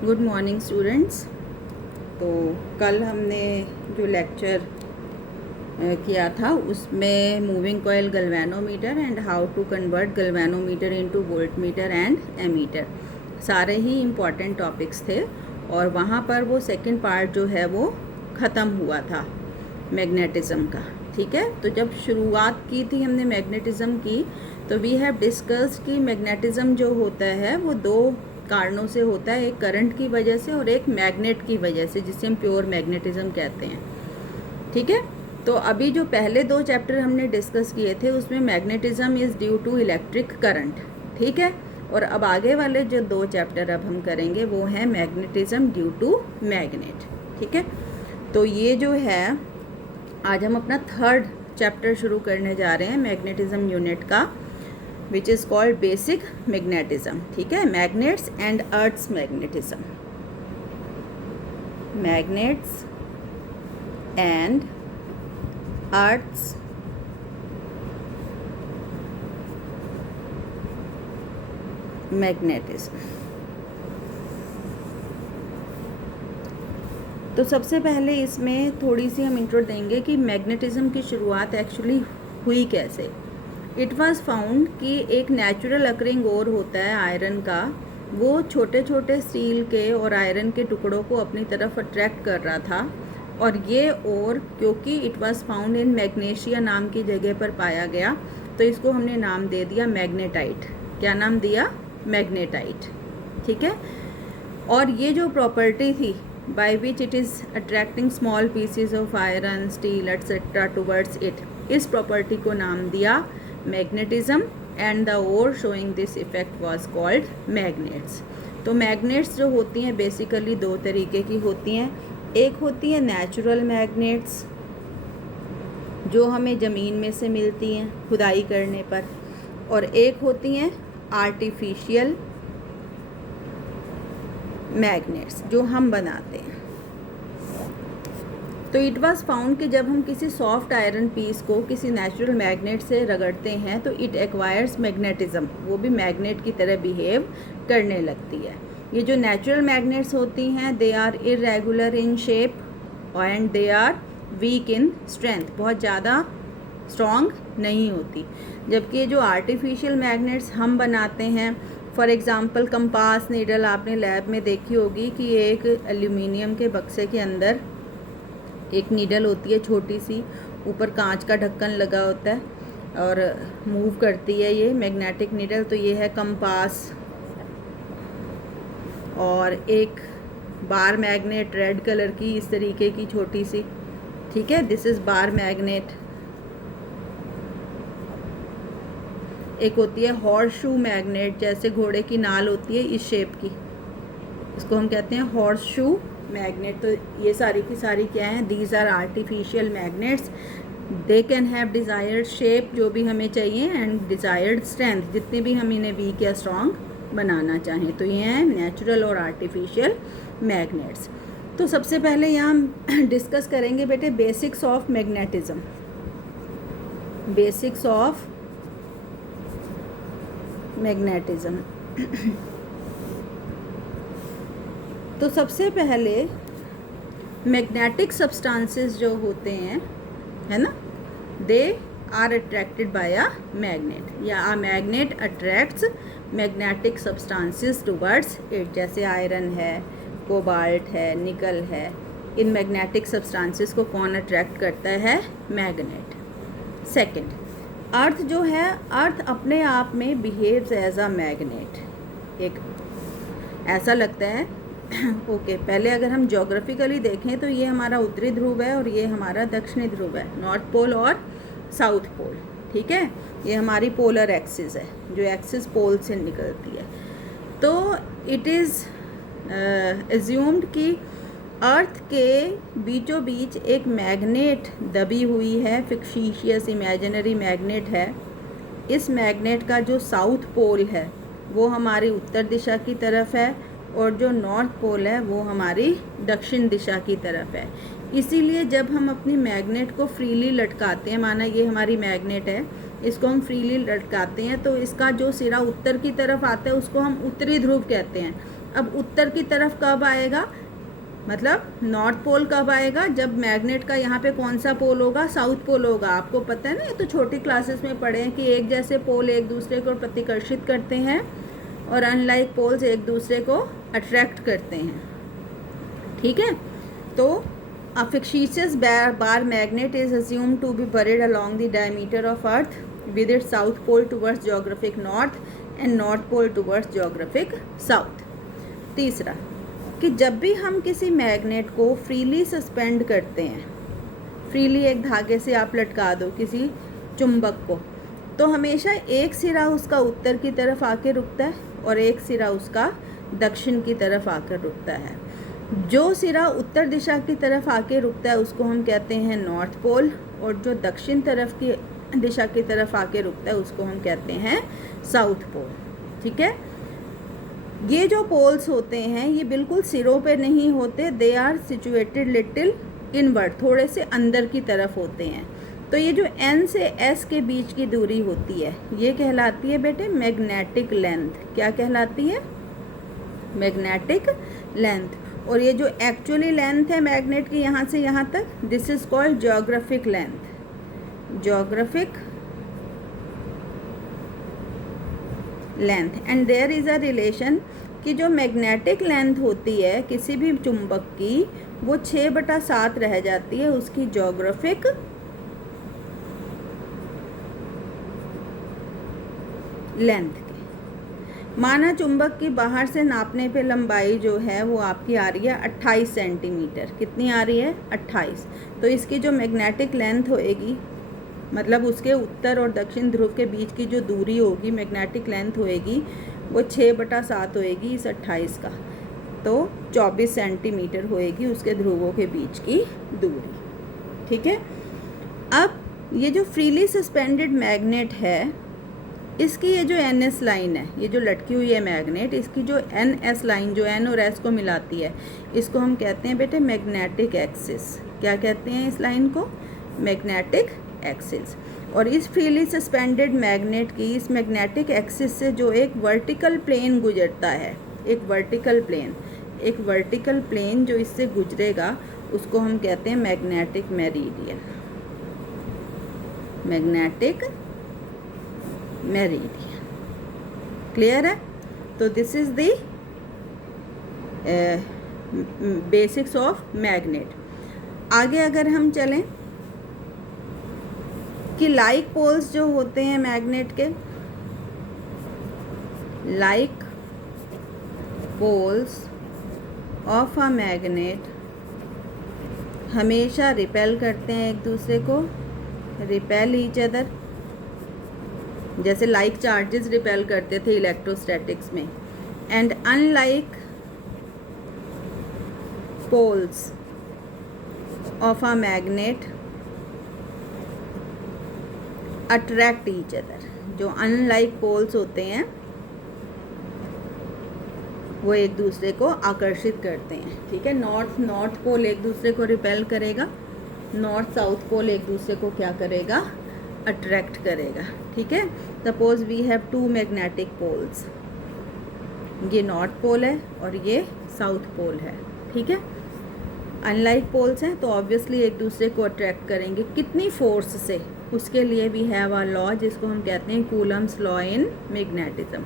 Good morning students. तो कल हमने जो लेक्चर किया था उसमें moving coil galvanometer and how to convert galvanometer into voltmeter and ammeter, सारे ही इम्पॉर्टेंट टॉपिक्स थे। और वहाँ पर वो सेकंड पार्ट जो है वो ख़त्म हुआ था मैग्नेटिज़्म का। ठीक है, तो जब शुरुआत की थी हमने मैग्नेटिज़्म की, तो वी हैव डिस्कस्ड कि मैग्नेटिज़्म जो होता है वो दो कारणों से होता है, एक करंट की वजह से और एक मैग्नेट की वजह से, जिसे हम प्योर मैग्नेटिज़्म कहते हैं। ठीक है, तो अभी जो पहले दो चैप्टर हमने डिस्कस किए थे उसमें magnetism is due to electric current. ठीक है, और अब आगे वाले जो दो चैप्टर अब हम करेंगे वो है मैग्नेटिज़्म ड्यू टू मैग्नेट। ठीक है, तो ये जो है आज हम अपना थर्ड चैप्टर शुरू करने जा रहे हैं मैग्नेटिज़्म यूनिट का, which is called basic magnetism. ठीक है, magnets and earth's magnetism, magnets and earth's magnetism। तो सबसे पहले इसमें थोड़ी सी हम इंट्रो देंगे कि मैग्नेटिज़्म की शुरुआत एक्चुअली हुई कैसे। इट वॉज़ फाउंड कि एक नेचुरल अकरिंग ओर होता है आयरन का, वो छोटे छोटे स्टील के और आयरन के टुकड़ों को अपनी तरफ अट्रैक्ट कर रहा था। और ये ओर क्योंकि it was found in magnesia नाम की जगह पर पाया गया, तो इसको हमने नाम दे दिया मैग्नेटाइट। क्या नाम दिया? मैग्नेटाइट। ठीक है, और ये जो प्रॉपर्टी थी by which it is attracting small pieces of iron, steel etcetera towards it, इस प्रॉपर्टी को नाम दिया magnetism and the ore showing this effect was called magnets. तो मैग्नेट्स जो होती हैं बेसिकली दो तरीके की होती हैं। एक होती है नेचुरल मैग्नेट्स जो हमें ज़मीन में से मिलती हैं खुदाई करने पर, और एक होती हैं आर्टिफिशियल मैग्नेट्स जो हम बनाते हैं। तो इट वाज फाउंड कि जब हम किसी सॉफ्ट आयरन पीस को किसी नेचुरल मैग्नेट से रगड़ते हैं तो इट एक्वायर्स मैग्नेटिज़्म, वो भी मैग्नेट की तरह बिहेव करने लगती है। ये जो नेचुरल मैग्नेट्स होती हैं they are irregular in shape and they are weak in strength, बहुत ज़्यादा स्ट्रॉन्ग नहीं होती। जबकि ये जो आर्टिफिशियल मैग्नेट्स हम बनाते हैं, फॉर एग्ज़ाम्पल कंपास नीडल आपने लैब में देखी होगी कि एक एल्यूमिनियम के बक्से के अंदर एक नीडल होती है छोटी सी, ऊपर कांच का ढक्कन लगा होता है और मूव करती है ये मैग्नेटिक नीडल। तो ये है कंपास। और एक बार मैग्नेट रेड कलर की इस तरीके की छोटी सी, ठीक है, दिस इज़ बार मैग्नेट। एक होती है हॉर्स शू मैग्नेट, जैसे घोड़े की नाल होती है इस शेप की, इसको हम कहते हैं हॉर्स शू मैग्नेट। तो ये सारी की सारी क्या हैं? These are artificial magnets. They can have desired shape जो भी हमें चाहिए एंड डिज़ायर्ड स्ट्रेंथ, जितनी भी हम इन्हें वीक या स्ट्रॉन्ग बनाना चाहें। तो ये हैं नेचुरल और आर्टिफिशियल मैग्नेट्स। तो सबसे पहले यहाँ हम डिस्कस करेंगे बेटे basics of magnetism. Basics of magnetism. तो सबसे पहले मैग्नेटिक सब्सटेंसेस जो होते हैं, है ना, they are attracted by a magnet, या a magnet attracts magnetic substances towards it. जैसे आयरन है, कोबाल्ट है, निकल है, इन मैग्नेटिक सब्सटेंसेस को कौन अट्रैक्ट करता है? मैग्नेट। सेकंड, अर्थ जो है, अर्थ अपने आप में बिहेव्स एज अ मैग्नेट। एक ऐसा लगता है ओके पहले अगर हम ज्योग्राफिकली देखें तो ये हमारा उत्तरी ध्रुव है और ये हमारा दक्षिणी ध्रुव है, नॉर्थ पोल और साउथ पोल। ठीक है, ये हमारी पोलर एक्सिस है जो एक्सिस पोल से निकलती है। तो इट इज़ एज्यूम्ड कि अर्थ के बीचों बीच एक मैग्नेट दबी हुई है, फिक्शिशियस इमेजिनरी मैग्नेट है। इस मैग्नेट का जो साउथ पोल है वो हमारी उत्तर दिशा की तरफ है और जो नॉर्थ पोल है वो हमारी दक्षिण दिशा की तरफ है। इसीलिए जब हम अपनी मैग्नेट को फ्रीली लटकाते हैं, माना ये हमारी मैग्नेट है, इसको हम फ्रीली लटकाते हैं तो इसका जो सिरा उत्तर की तरफ आता है उसको हम उत्तरी ध्रुव कहते हैं, अब उत्तर की तरफ कब आएगा, मतलब नॉर्थ पोल कब आएगा, जब मैग्नेट का यहाँ पे कौन सा पोल होगा, साउथ पोल होगा। आपको पता है ना, ये तो छोटी क्लासेस में पढ़े हैं कि एक जैसे पोल एक दूसरे को प्रतिकर्षित करते हैं और अनलाइक पोल्स एक दूसरे को अट्रैक्ट करते हैं। ठीक है, तो a fictitious bar magnet is assumed to be buried along the diameter of earth with its south pole towards geographic north and north pole towards geographic south। तीसरा, कि जब भी हम किसी मैग्नेट को फ्रीली सस्पेंड करते हैं, फ्रीली एक धागे से आप लटका दो किसी चुंबक को, तो हमेशा एक सिरा उसका उत्तर की तरफ आके रुकता है और एक सिरा उसका दक्षिण की तरफ आकर रुकता है। जो सिरा उत्तर दिशा की तरफ आके रुकता है उसको हम कहते हैं नॉर्थ पोल, और जो दक्षिण तरफ की दिशा की तरफ आके रुकता है उसको हम कहते हैं साउथ पोल। ठीक है, ये जो पोल्स होते हैं ये बिल्कुल सिरों पे नहीं होते, they are situated little inward, थोड़े से अंदर की तरफ होते हैं। तो ये जो N से S के बीच की दूरी होती है ये कहलाती है बेटे मैग्नेटिक लेंथ। क्या कहलाती है? Magnetic length. और ये जो एक्चुअली लेंथ है मैग्नेट की यहाँ से यहाँ तक, this is called geographic length, geographic length. And there is a relation कि जो मैग्नेटिक लेंथ होती है किसी भी चुंबक की वो 6/7 रह जाती है उसकी ज्योग्राफिक लेंथ की। माना चुंबक की बाहर से नापने पे लंबाई जो है वो आपकी आ रही है 28 सेंटीमीटर। कितनी आ रही है? 28। तो इसकी जो मैग्नेटिक लेंथ होएगी, मतलब उसके उत्तर और दक्षिण ध्रुव के बीच की जो दूरी होगी, मैग्नेटिक लेंथ होएगी, वो 6/7 होएगी इस 28 का, तो 24 सेंटीमीटर होएगी उसके ध्रुवों के बीच की दूरी। ठीक है, अब ये जो फ्रीली सस्पेंडेड मैग्नेट है इसकी ये जो NS लाइन है, ये जो लटकी हुई है मैग्नेट, इसकी जो NS लाइन जो N और S को मिलाती है इसको हम कहते हैं बेटे मैग्नेटिक एक्सिस। क्या कहते हैं इस लाइन को? Magnetic axis. और इस फ्रीली सस्पेंडेड मैग्नेट की इस मैग्नेटिक एक्सिस से जो एक वर्टिकल प्लेन गुजरता है, एक वर्टिकल प्लेन जो इससे गुजरेगा उसको हम कहते हैं magnetic meridian, magnetic meridian. Clear है? तो this is the basics of magnet. आगे अगर हम चलें कि लाइक पोल्स जो होते हैं मैग्नेट के, like poles of a magnet हमेशा रिपेल करते हैं एक दूसरे को, रिपेल ईच अदर, जैसे लाइक चार्जेस रिपेल करते थे इलेक्ट्रोस्टैटिक्स में। And unlike poles of a magnet attract each other. जो अनलाइक पोल्स होते हैं वो एक दूसरे को आकर्षित करते हैं। ठीक है, नॉर्थ पोल एक दूसरे को रिपेल करेगा, नॉर्थ साउथ पोल एक दूसरे को क्या करेगा? अट्रैक्ट करेगा। ठीक है, suppose we have 2 magnetic poles, ये नॉर्थ पोल है और ये साउथ पोल है। ठीक है, अनलाइक पोल्स हैं तो ऑब्वियसली एक दूसरे को अट्रैक्ट करेंगे। कितनी फोर्स से? उसके लिए वी हैव अ लॉ जिसको हम कहते हैं Coulomb's law in magnetism.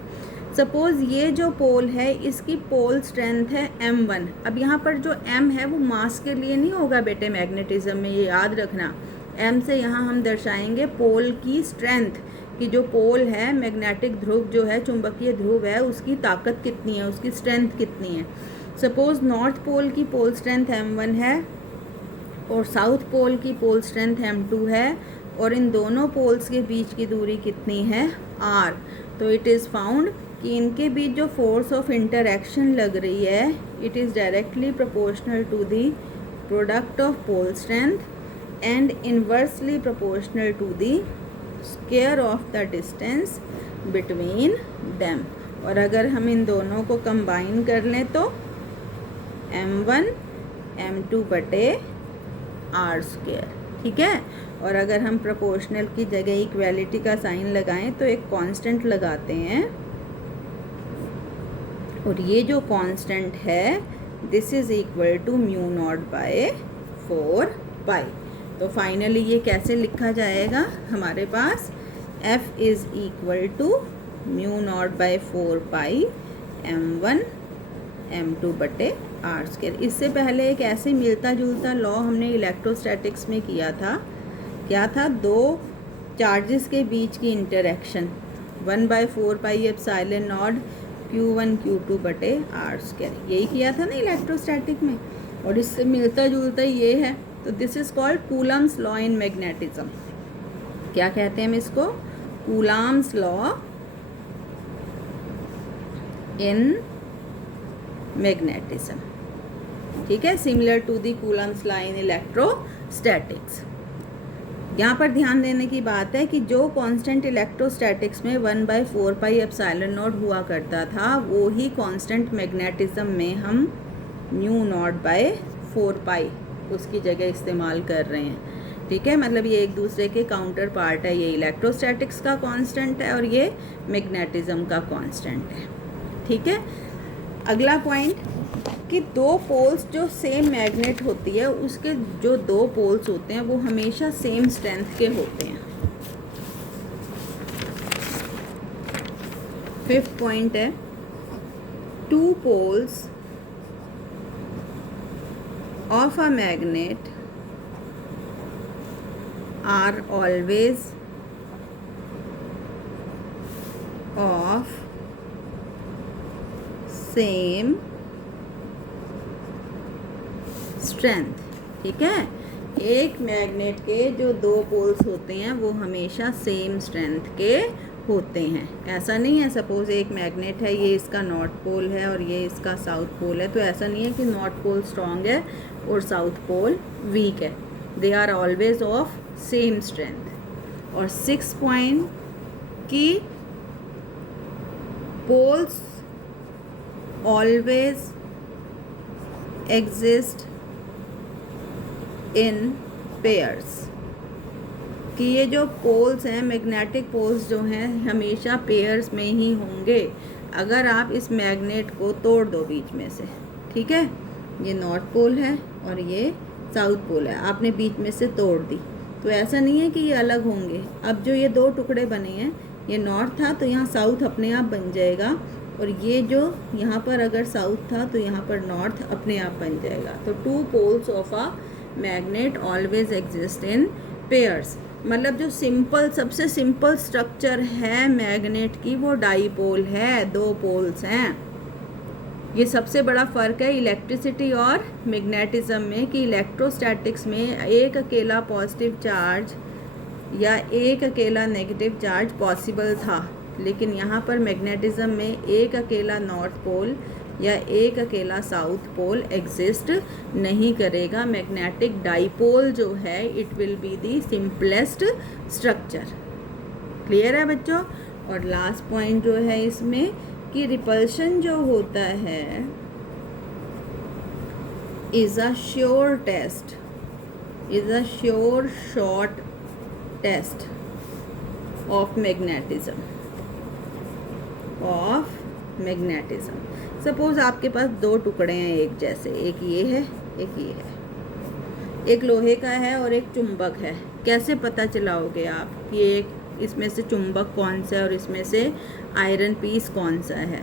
Suppose ये जो पोल है इसकी पोल स्ट्रेंथ है m1। अब यहाँ पर जो m है वो मास के लिए नहीं होगा बेटे मैग्नेटिज्म में, ये याद रखना। m से यहाँ हम दर्शाएंगे पोल की स्ट्रेंथ, कि जो पोल है मैग्नेटिक ध्रुव जो है, चुंबकीय ध्रुव है, उसकी ताकत कितनी है, उसकी स्ट्रेंथ कितनी है। सपोज नॉर्थ पोल की पोल स्ट्रेंथ m1 है और साउथ पोल की पोल स्ट्रेंथ m2 है, और इन दोनों पोल्स के बीच की दूरी कितनी है? r। तो इट इज़ फाउंड कि इनके बीच जो फोर्स ऑफ इंटरएक्शन लग रही है it is directly proportional to the product of pole strength and inversely proportional to the square of the distance between them. और अगर हम इन दोनों को कंबाइन कर लें तो m1 m2 बटे r²। ठीक है, और अगर हम प्रोपोर्शनल की जगह इक्वालिटी का साइन लगाएं तो एक कांस्टेंट लगाते हैं और ये जो कांस्टेंट है this is equal to mu naught by 4 pi. तो फाइनली ये कैसे लिखा जाएगा हमारे पास, F is equal to mu naught by 4 pi M1 M2 बटे आर स्क्वायर। इससे पहले एक ऐसे मिलता जुलता लॉ हमने इलेक्ट्रोस्टैटिक्स में किया था, क्या था, दो चार्जेस के बीच की interaction 1/4 pi epsilon not Q1 Q2 बटे आर स्क्वायर, यही किया था ना इलेक्ट्रोस्टैटिक में। और इससे मिलता जुलता ये है, तो this is called Coulomb's law in magnetism. क्या कहते हैं हम इसको, कूलम्स लॉ इन मैग्नेटिज्म, ठीक है, similar to the Coulomb's law in electrostatics. यहाँ पर ध्यान देने की बात है कि जो कांस्टेंट इलेक्ट्रोस्टैटिक्स में 1/4 पाई एप्सिलॉन नॉट हुआ करता था, वो ही कांस्टेंट मैग्नेटिज्म में हम म्यू नॉट बाय 4 पाई उसकी जगह इस्तेमाल कर रहे हैं, ठीक है। मतलब ये एक दूसरे के काउंटर पार्ट है, ये इलेक्ट्रोस्टैटिक्स का कांस्टेंट है और ये मैग्नेटिज्म का कांस्टेंट है, ठीक है। अगला पॉइंट कि दो पोल्स जो सेम मैग्नेट होती है उसके जो दो पोल्स होते हैं वो हमेशा सेम स्ट्रेंथ के होते हैं। 5th पॉइंट है, two poles of a magnet are always of same strength, ठीक है। एक मैग्नेट के जो दो पोल्स होते हैं वो हमेशा सेम स्ट्रेंथ के होते हैं। ऐसा नहीं है सपोज एक मैग्नेट है, ये इसका नॉर्थ पोल है और ये इसका साउथ पोल है, तो ऐसा नहीं है कि नॉर्थ पोल स्ट्रॉन्ग है और साउथ पोल वीक है, they are always of same strength. और 6th पॉइंट कि poles always exist in pairs, कि ये जो पोल्स हैं मैग्नेटिक पोल्स जो हैं हमेशा पेयर्स में ही होंगे। अगर आप इस मैग्नेट को तोड़ दो बीच में से, ठीक है, ये नॉर्थ पोल है और ये साउथ पोल है, आपने बीच में से तोड़ दी, तो ऐसा नहीं है कि ये अलग होंगे। अब जो ये दो टुकड़े बने हैं, ये नॉर्थ था तो यहाँ साउथ अपने आप बन जाएगा, और ये जो यहाँ पर अगर साउथ था तो यहाँ पर नॉर्थ अपने आप बन जाएगा। तो two poles of a magnet always exist in pairs. मतलब जो सिंपल सबसे सिंपल स्ट्रक्चर है मैग्नेट की वो डाईपोल है, दो पोल्स हैं। ये सबसे बड़ा फ़र्क है इलेक्ट्रिसिटी और मैग्नेटिज्म में, कि इलेक्ट्रोस्टैटिक्स में एक अकेला पॉजिटिव चार्ज या एक अकेला नेगेटिव चार्ज पॉसिबल था, लेकिन यहाँ पर मैग्नेटिज्म में एक अकेला नॉर्थ पोल या एक अकेला साउथ पोल एग्जिस्ट नहीं करेगा। मैग्नेटिक डाईपोल जो है it will be the simplest structure. Clear है बच्चों। और लास्ट पॉइंट जो है इसमें कि रिपल्शन जो होता है is a sure test, is a sure short test of magnetism, of magnetism. Suppose आपके पास दो टुकड़े हैं एक जैसे, एक ये है एक ये है, एक लोहे का है और एक चुंबक है। कैसे पता चलाओगे आप कि एक इसमें से चुंबक कौन सा है और इसमें से आयरन पीस कौन सा है?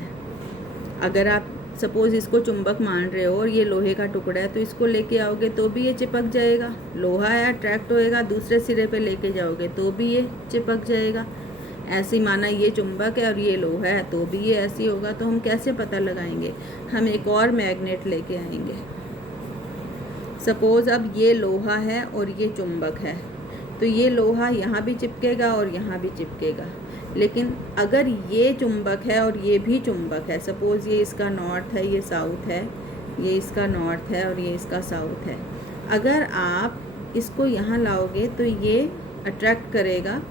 अगर आप सपोज़ इसको चुंबक मान रहे हो और ये लोहे का टुकड़ा है, तो इसको लेके आओगे तो भी ये चिपक जाएगा। लोहा है अट्रैक्ट होएगा, दूसरे सिरे पे लेके जाओगे तो भी ये चिपक जाएगा। ऐसी माना ये चुंबक है और ये लोहा है तो भी ये ऐसी होगा। तो हम कैसे पता लगाएंगे? हम एक और मैग्नेट लेके आएंगे। सपोज़ अब ये लोहा है और ये चुंबक है, तो ये लोहा यहाँ भी चिपकेगा और यहाँ भी चिपकेगा। लेकिन अगर ये चुंबक है और ये भी चुंबक है, सपोज़ ये इसका नॉर्थ है ये साउथ है, ये इसका नॉर्थ है और ये इसका साउथ है, अगर आप इसको यहाँ लाओगे तो ये अट्रैक्ट करेगा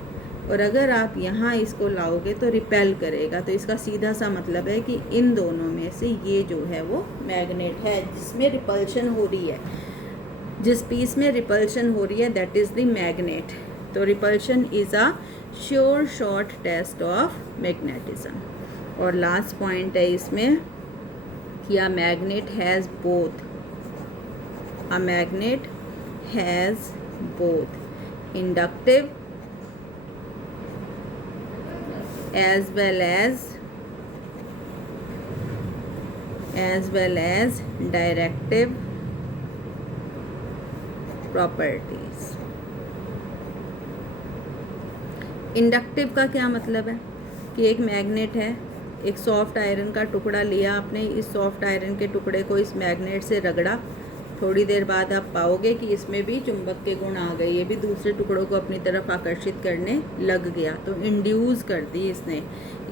और अगर आप यहाँ इसको लाओगे तो रिपेल करेगा। तो इसका सीधा सा मतलब है कि इन दोनों में से ये जो है वो मैग्नेट है जिसमें रिपल्शन हो रही है, जिस पीस में रिपल्शन हो रही है दैट इज़ द मैग्नेट। तो repulsion is a sure short test of magnetism. और लास्ट पॉइंट है इसमें कि a magnet has both inductive as well as directive properties. Inductive का क्या मतलब है कि एक मैग्नेट है, एक सॉफ्ट आयरन का टुकड़ा लिया आपने, इस सॉफ्ट आयरन के टुकड़े को इस मैग्नेट से रगड़ा, थोड़ी देर बाद आप पाओगे कि इसमें भी चुंबक के गुण आ गए, ये भी दूसरे टुकड़ों को अपनी तरफ आकर्षित करने लग गया। तो इंड्यूस कर दी इसने,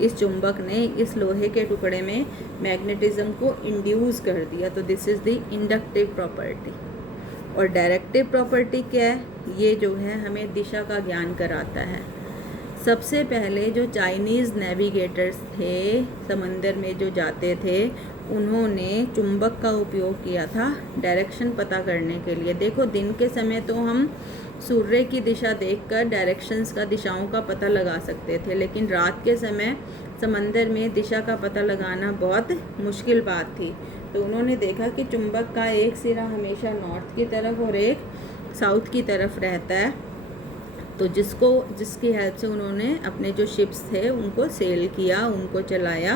इस चुंबक ने इस लोहे के टुकड़े में मैग्नेटिज्म को इंड्यूस कर दिया। तो this is the inductive property. और डायरेक्टिव प्रॉपर्टी क्या है? ये जो है हमें दिशा का ज्ञान कराता है। सबसे पहले जो चाइनीज़ नेविगेटर्स थे, समंदर में जो जाते थे, उन्होंने चुंबक का उपयोग किया था डायरेक्शन पता करने के लिए। देखो, दिन के समय तो हम सूर्य की दिशा देखकर डायरेक्शंस का, दिशाओं का पता लगा सकते थे, लेकिन रात के समय समंदर में दिशा का पता लगाना बहुत मुश्किल बात थी। तो उन्होंने देखा कि चुंबक का एक सिरा हमेशा नॉर्थ की तरफ और एक साउथ की तरफ रहता है। तो जिसकी हेल्प से उन्होंने अपने जो शिप्स थे उनको सेल किया, उनको चलाया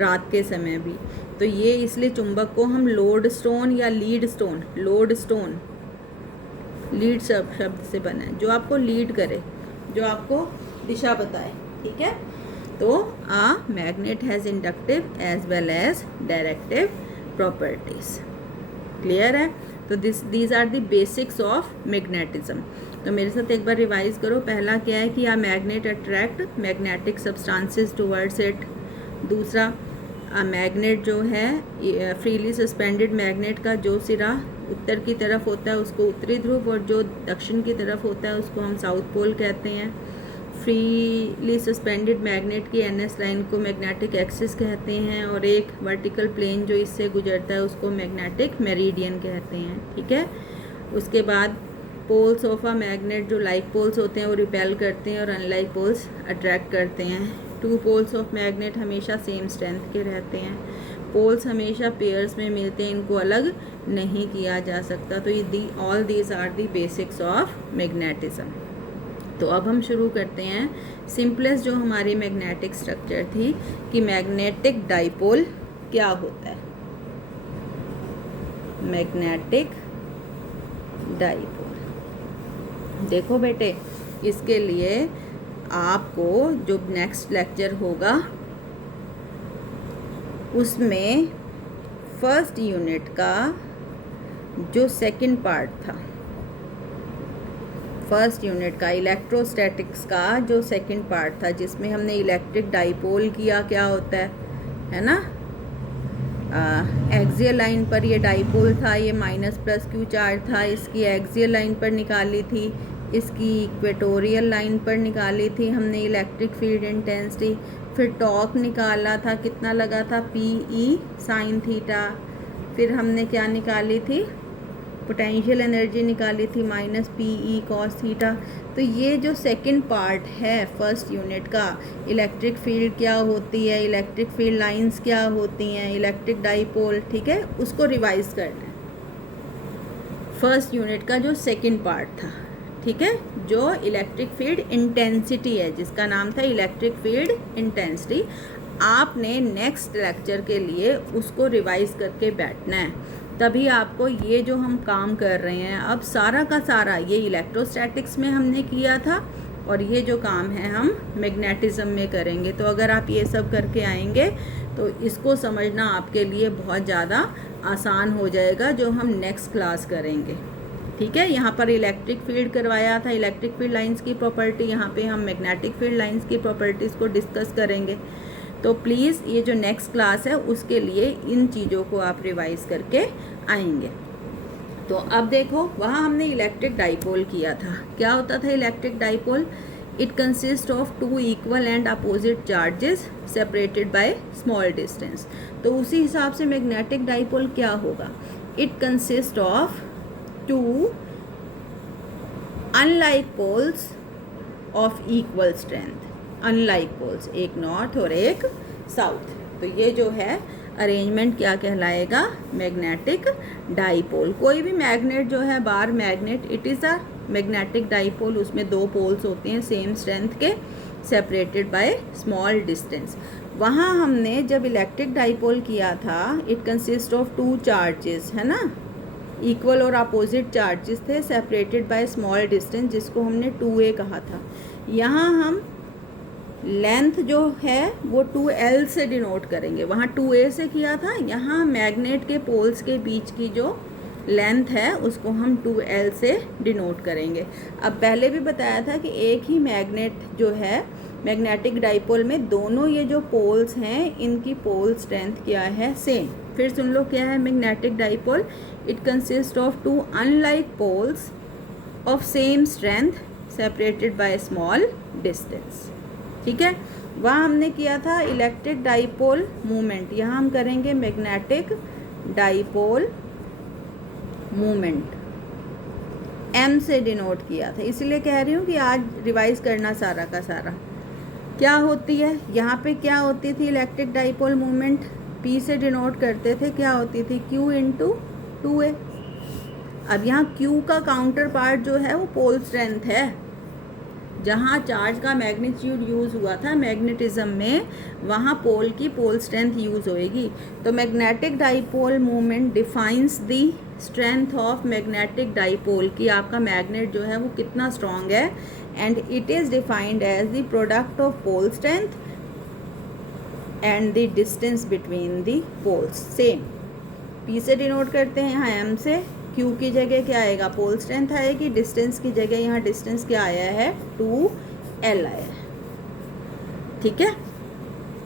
रात के समय भी। तो ये इसलिए चुंबक को हम लोड स्टोन या लीड शब्द से बना है, जो आपको लीड करे, जो आपको दिशा बताए। ठीक है, तो a magnet has inductive as well as directive properties. Clear है? तो these are the basics of magnetism. तो मेरे साथ एक बार रिवाइज करो। पहला क्या है कि a magnet attract magnetic substances towards it. दूसरा, मैग्नेट जो है, फ्रीली सस्पेंडेड मैग्नेट का जो सिरा उत्तर की तरफ होता है उसको उत्तरी ध्रुव, और जो दक्षिण की तरफ होता है उसको हम साउथ पोल कहते हैं। फ्रीली सस्पेंडेड मैग्नेट की NS लाइन को मैग्नेटिक एक्सिस कहते हैं, और एक वर्टिकल प्लेन जो इससे गुजरता है उसको मैग्नेटिक मेरिडियन कहते हैं। ठीक है, उसके बाद पोल्स ऑफ अ मैग्नेट, जो लाइक पोल्स होते हैं वो रिपेल करते हैं और अनलाइक पोल्स अट्रैक्ट करते हैं। टू पोल्स ऑफ मैग्नेट हमेशा सेम स्ट्रेंथ के रहते हैं। पोल्स हमेशा पेयर्स में मिलते हैं, इनको अलग नहीं किया जा सकता। तो ये all these are the basics of magnetism. तो अब हम शुरू करते हैं सिंपलेस्ट जो हमारी मैग्नेटिक स्ट्रक्चर थी कि मैग्नेटिक डाइपोल क्या होता है। मैग्नेटिक डाइपोल, देखो बेटे, इसके लिए आपको जो नेक्स्ट लेक्चर होगा उसमें फर्स्ट यूनिट का जो सेकंड पार्ट था, फर्स्ट यूनिट का इलेक्ट्रोस्टैटिक्स का जो सेकंड पार्ट था, जिसमें हमने इलेक्ट्रिक डाइपोल किया, क्या होता है ना, एक्सियल लाइन पर ये डाइपोल था, ये माइनस प्लस क्यू चार्ज था, इसकी एक्सियल लाइन पर निकाली थी, इसकी इक्वेटोरियल लाइन पर निकाली थी हमने इलेक्ट्रिक फील्ड इंटेंसिटी। फिर टॉर्क निकाला था, कितना लगा था, PE साइन थीटा। फिर हमने क्या निकाली थी, पोटेंशियल एनर्जी निकाली थी माइनस PE कॉस थीटा। तो ये जो सेकंड पार्ट है फर्स्ट यूनिट का, इलेक्ट्रिक फील्ड क्या होती है, इलेक्ट्रिक फील्ड लाइंस क्या होती हैं, इलेक्ट्रिक डाइपोल, ठीक है, उसको रिवाइज करना है। फर्स्ट यूनिट का जो सेकंड पार्ट था, ठीक है, जो इलेक्ट्रिक फील्ड इंटेंसिटी है, जिसका नाम था इलेक्ट्रिक फील्ड इंटेंसिटी, आपने नेक्स्ट लेक्चर के लिए उसको रिवाइज करके बैठना है। तभी आपको ये जो हम काम कर रहे हैं अब सारा का सारा, ये इलेक्ट्रोस्टैटिक्स में हमने किया था और ये जो काम है हम मैग्नेटिज्म में करेंगे। तो अगर आप ये सब करके आएंगे तो इसको समझना आपके लिए बहुत ज़्यादा आसान हो जाएगा, जो हम नेक्स्ट क्लास करेंगे। ठीक है, यहाँ पर इलेक्ट्रिक फील्ड करवाया था, इलेक्ट्रिक फील्ड लाइंस की प्रॉपर्टी, यहाँ पे हम मैग्नेटिक फील्ड लाइंस की प्रॉपर्टीज़ को डिस्कस करेंगे। तो प्लीज़ ये जो नेक्स्ट क्लास है उसके लिए इन चीज़ों को आप रिवाइज करके आएंगे। तो अब देखो, वहाँ हमने इलेक्ट्रिक डाइपोल किया था। क्या होता था electric dipole? It consist of two equal and opposite charges separated by small distance. तो उसी हिसाब से मैग्नेटिक डाइपोल क्या होगा? It consist of two unlike poles of equal strength. Unlike poles, एक नॉर्थ और एक साउथ। तो ये जो है अरेंजमेंट क्या कहलाएगा? Magnetic dipole. कोई भी मैग्नेट जो है bar magnet, it is a magnetic dipole. उसमें दो पोल्स होते हैं सेम स्ट्रेंथ के, सेपरेटेड बाय स्मॉल डिस्टेंस। वहाँ हमने जब इलेक्ट्रिक डाइपोल किया था, it consist of two charges, है ना, इक्वल और अपोजिट चार्जेस थे, सेपरेटेड बाय स्मॉल डिस्टेंस, जिसको हमने 2a कहा था। यहाँ हम लेंथ जो है वो 2l से डिनोट करेंगे। वहाँ 2a से किया था, यहाँ मैग्नेट के पोल्स के बीच की जो लेंथ है उसको हम 2l से डिनोट करेंगे। अब पहले भी बताया था कि एक ही मैग्नेट जो है मैग्नेटिक डाइपोल में, दोनों ये जो पोल्स हैं इनकी पोल स्ट्रेंथ क्या है? सेम। फिर सुन लो क्या है magnetic dipole? It consist of two unlike poles of same strength separated by small distance. ठीक है, वहाँ हमने किया था इलेक्ट्रिक डाइपोल मूवमेंट, यहाँ हम करेंगे मैग्नेटिक डाइपोल मूवमेंट, m से डिनोट किया था। इसलिए कह रही हूँ कि आज रिवाइज करना सारा का सारा। क्या होती है यहाँ पे, क्या होती थी इलेक्ट्रिक डाइपोल मूवमेंट? p से डिनोट करते थे, क्या होती थी? q into 2a। अब यहाँ q का काउंटर पार्ट जो है वो पोल स्ट्रेंथ है। जहाँ चार्ज का मैग्नीट्यूड यूज़ हुआ था मैग्नेटिज्म में, वहाँ पोल की पोल स्ट्रेंथ यूज़ होएगी। तो magnetic dipole movement defines the strength of magnetic dipole, कि आपका मैग्नेट जो है वो कितना स्ट्रॉन्ग है, and it is defined as the product of pole strength and the distance between the poles. Same p से डिनोट करते हैं यहाँ m से, q की जगह क्या आएगा? पोल स्ट्रेंथ आएगी, डिस्टेंस की जगह यहाँ डिस्टेंस क्या आया है? 2l आया है। ठीक है,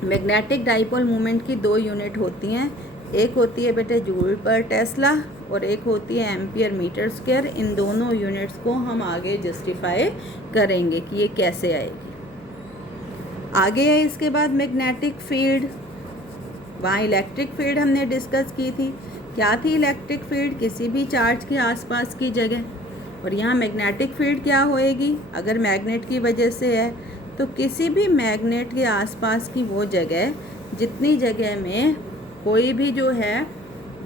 मैग्नेटिक डाइपोल मूवमेंट की दो यूनिट होती हैं, एक होती है बेटे जूल पर टेस्ला और एक होती है एम्पियर मीटर स्क्वायर। इन दोनों यूनिट्स को हम आगे जस्टिफाई करेंगे कि ये कैसे आएगी। आगे है इसके बाद मैग्नेटिक फील्ड। वहाँ इलेक्ट्रिक फील्ड हमने डिस्कस की थी। क्या थी इलेक्ट्रिक फील्ड? किसी भी चार्ज के आसपास की जगह। और यहाँ मैग्नेटिक फील्ड क्या होएगी? अगर मैग्नेट की वजह से है तो किसी भी मैग्नेट के आसपास की वो जगह, जितनी जगह में कोई भी जो है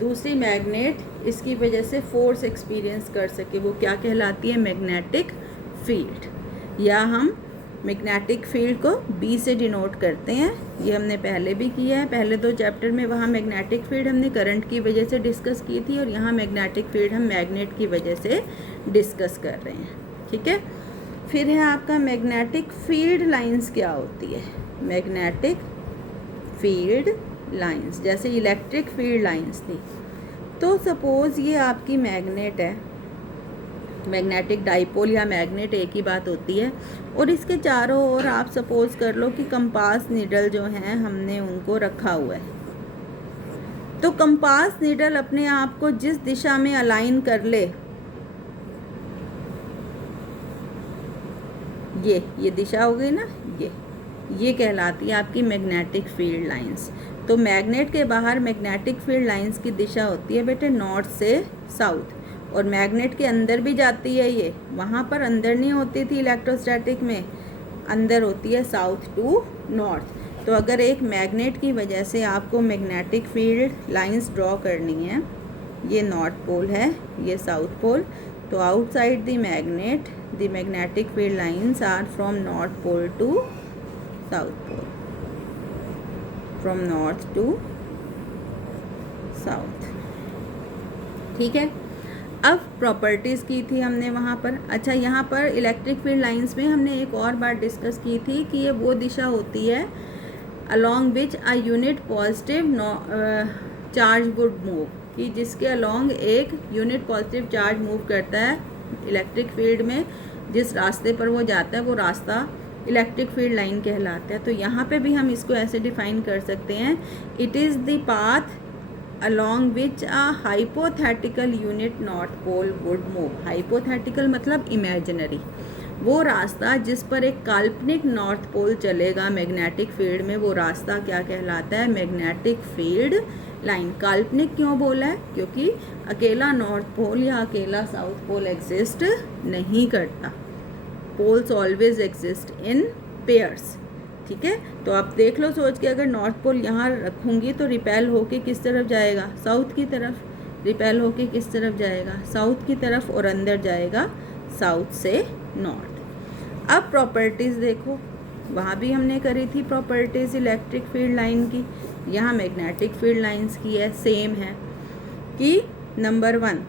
दूसरी मैग्नेट इसकी वजह से फोर्स एक्सपीरियंस कर सके, वो क्या कहलाती है? Magnetic field. या हम मैग्नेटिक फील्ड को B से डिनोट करते हैं। ये हमने पहले भी किया है, पहले दो चैप्टर में। वहाँ मैग्नेटिक फील्ड हमने करंट की वजह से डिस्कस की थी और यहाँ मैग्नेटिक फील्ड हम मैग्नेट की वजह से डिस्कस कर रहे हैं। ठीक है, फिर है आपका मैग्नेटिक फील्ड लाइंस। क्या होती है मैग्नेटिक फील्ड लाइंस? जैसे इलेक्ट्रिक फील्ड लाइंस थी, तो सपोज़ ये आपकी मैग्नेट है, मैग्नेटिक डाइपोल या मैग्नेट एक ही बात होती है, और इसके चारों ओर आप सपोज़ कर लो कि कंपास नीडल जो हैं हमने उनको रखा हुआ है। तो कंपास नीडल अपने आप को जिस दिशा में अलाइन कर ले, ये दिशा हो गई ना, ये कहलाती है आपकी मैग्नेटिक फील्ड लाइंस। तो मैग्नेट के बाहर मैग्नेटिक फील्ड लाइंस की दिशा होती है बेटे नॉर्थ से साउथ, और मैग्नेट के अंदर भी जाती है ये। वहाँ पर अंदर नहीं होती थी इलेक्ट्रोस्टैटिक में, अंदर होती है साउथ टू नॉर्थ। तो अगर एक मैग्नेट की वजह से आपको मैग्नेटिक फील्ड लाइंस ड्रॉ करनी है, ये नॉर्थ पोल है, ये साउथ पोल, तो outside the magnetic field lines are from north pole to south pole, from north to south. ठीक है, अब प्रॉपर्टीज़ की थी हमने वहाँ पर। अच्छा, यहाँ पर इलेक्ट्रिक फील्ड लाइंस में हमने एक और बात डिस्कस की थी कि ये वो दिशा होती है along which a unit positive charge would move, कि जिसके अलॉन्ग एक यूनिट पॉजिटिव चार्ज मूव करता है इलेक्ट्रिक फील्ड में। जिस रास्ते पर वो जाता है वो रास्ता इलेक्ट्रिक फील्ड लाइन कहलाता है। तो यहाँ पे भी हम इसको ऐसे डिफाइन कर सकते हैं, it is the path along which a hypothetical unit north pole would move। hypothetical मतलब imaginary, वो रास्ता जिस पर एक काल्पनिक नॉर्थ पोल चलेगा मैग्नेटिक फील्ड में, वो रास्ता क्या कहलाता है? Magnetic field line. काल्पनिक क्यों बोला है? क्योंकि अकेला नॉर्थ पोल या अकेला साउथ पोल एग्जिस्ट नहीं करता। Poles always exist in pairs. ठीक है। तो आप देख लो सोच के, अगर नॉर्थ पोल यहाँ रखूँगी तो रिपेल होके किस तरफ जाएगा, साउथ की तरफ। रिपेल होके किस तरफ जाएगा, साउथ की तरफ, और अंदर जाएगा साउथ से नॉर्थ। अब प्रॉपर्टीज़ देखो, वहाँ भी हमने करी थी प्रॉपर्टीज़ इलेक्ट्रिक फील्ड लाइन की, यहाँ मैग्नेटिक फील्ड लाइंस की है, सेम है कि number 1,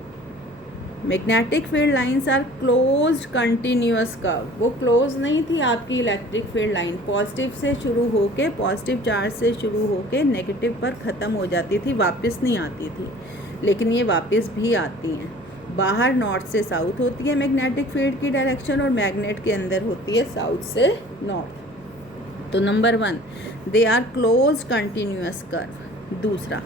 magnetic field lines are closed continuous curve. वो क्लोज नहीं थी आपकी इलेक्ट्रिक फील्ड लाइन, पॉजिटिव से शुरू होके, पॉजिटिव चार्ज से शुरू होके नेगेटिव पर ख़त्म हो जाती थी, वापस नहीं आती थी। लेकिन ये वापस भी आती हैं। बाहर नॉर्थ से साउथ होती है मैग्नेटिक फील्ड की डायरेक्शन, और मैग्नेट के अंदर होती है साउथ से नॉर्थ। तो number 1, they are close continuous curve. दूसरा,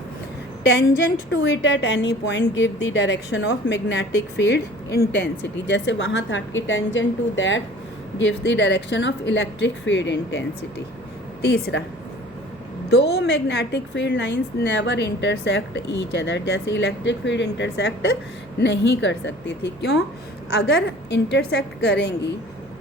tangent to it at any point give the direction of magnetic field intensity. जैसे वहाँ था कि tangent to that gives the direction of electric field intensity. तीसरा, दो magnetic field lines never intersect each other. जैसे electric field intersect नहीं कर सकती थी, क्यों? अगर इंटरसेक्ट करेंगी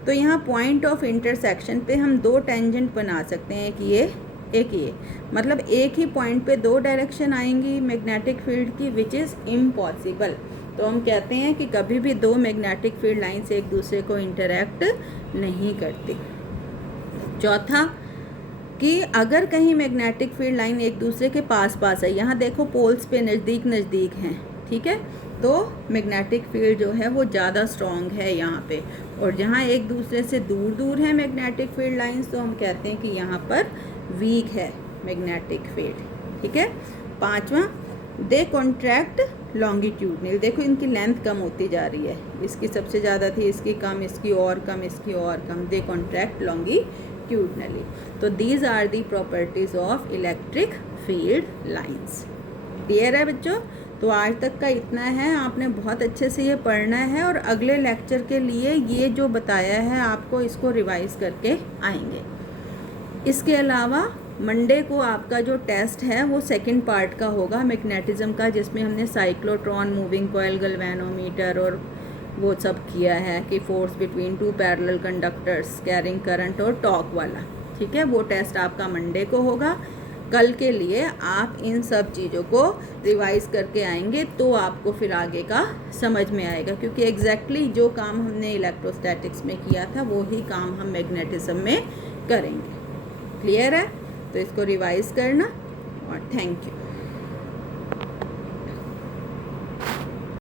तो यहाँ पॉइंट ऑफ इंटरसेक्शन पे हम दो टेंजेंट बना सकते हैं, कि ये एक ये, मतलब एक ही पॉइंट पे दो डायरेक्शन आएंगी मैग्नेटिक फील्ड की, विच इज़ इम्पॉसिबल। तो हम कहते हैं कि कभी भी दो मैग्नेटिक फील्ड लाइंस एक दूसरे को इंटरैक्ट नहीं करती। चौथा, कि अगर कहीं मैग्नेटिक फील्ड लाइन एक दूसरे के पास पास है, यहाँ देखो पोल्स पे नज़दीक नज़दीक हैं, ठीक है, तो मैग्नेटिक फील्ड जो है वो ज़्यादा स्ट्रॉन्ग है यहाँ पे, और जहाँ एक दूसरे से दूर दूर है मैग्नेटिक फील्ड लाइंस, तो हम कहते हैं कि यहाँ पर वीक है मैग्नेटिक फील्ड, ठीक है। पांचवा, दे कॉन्ट्रैक्ट लॉन्गिट्यूडनल। देखो इनकी लेंथ कम होती जा रही है, इसकी सबसे ज़्यादा थी, इसकी कम, इसकी और कम, इसकी और कम। दे कॉन्ट्रैक्ट लॉन्गिट्यूडनली। तो these are the properties of electric field lines. Clear है बच्चों? तो आज तक का इतना है, आपने बहुत अच्छे से ये पढ़ना है, और अगले लेक्चर के लिए ये जो बताया है आपको, इसको रिवाइज करके आएंगे। इसके अलावा मंडे को आपका जो टेस्ट है वो सेकंड पार्ट का होगा मैग्नेटिज्म का, जिसमें हमने साइक्लोट्रॉन, मूविंग कॉइल, गैल्वेनोमीटर और वो सब किया है कि force between two parallel conductors, carrying current और टॉर्क वाला, ठीक है। वो टेस्ट आपका मंडे को होगा। कल के लिए आप इन सब चीज़ों को रिवाइज करके आएंगे तो आपको फिर आगे का समझ में आएगा, क्योंकि एग्जैक्टली जो काम हमने इलेक्ट्रोस्टैटिक्स में किया था वो ही काम हम मैग्नेटिज्म में करेंगे। क्लियर है? तो इसको रिवाइज करना, और थैंक यू।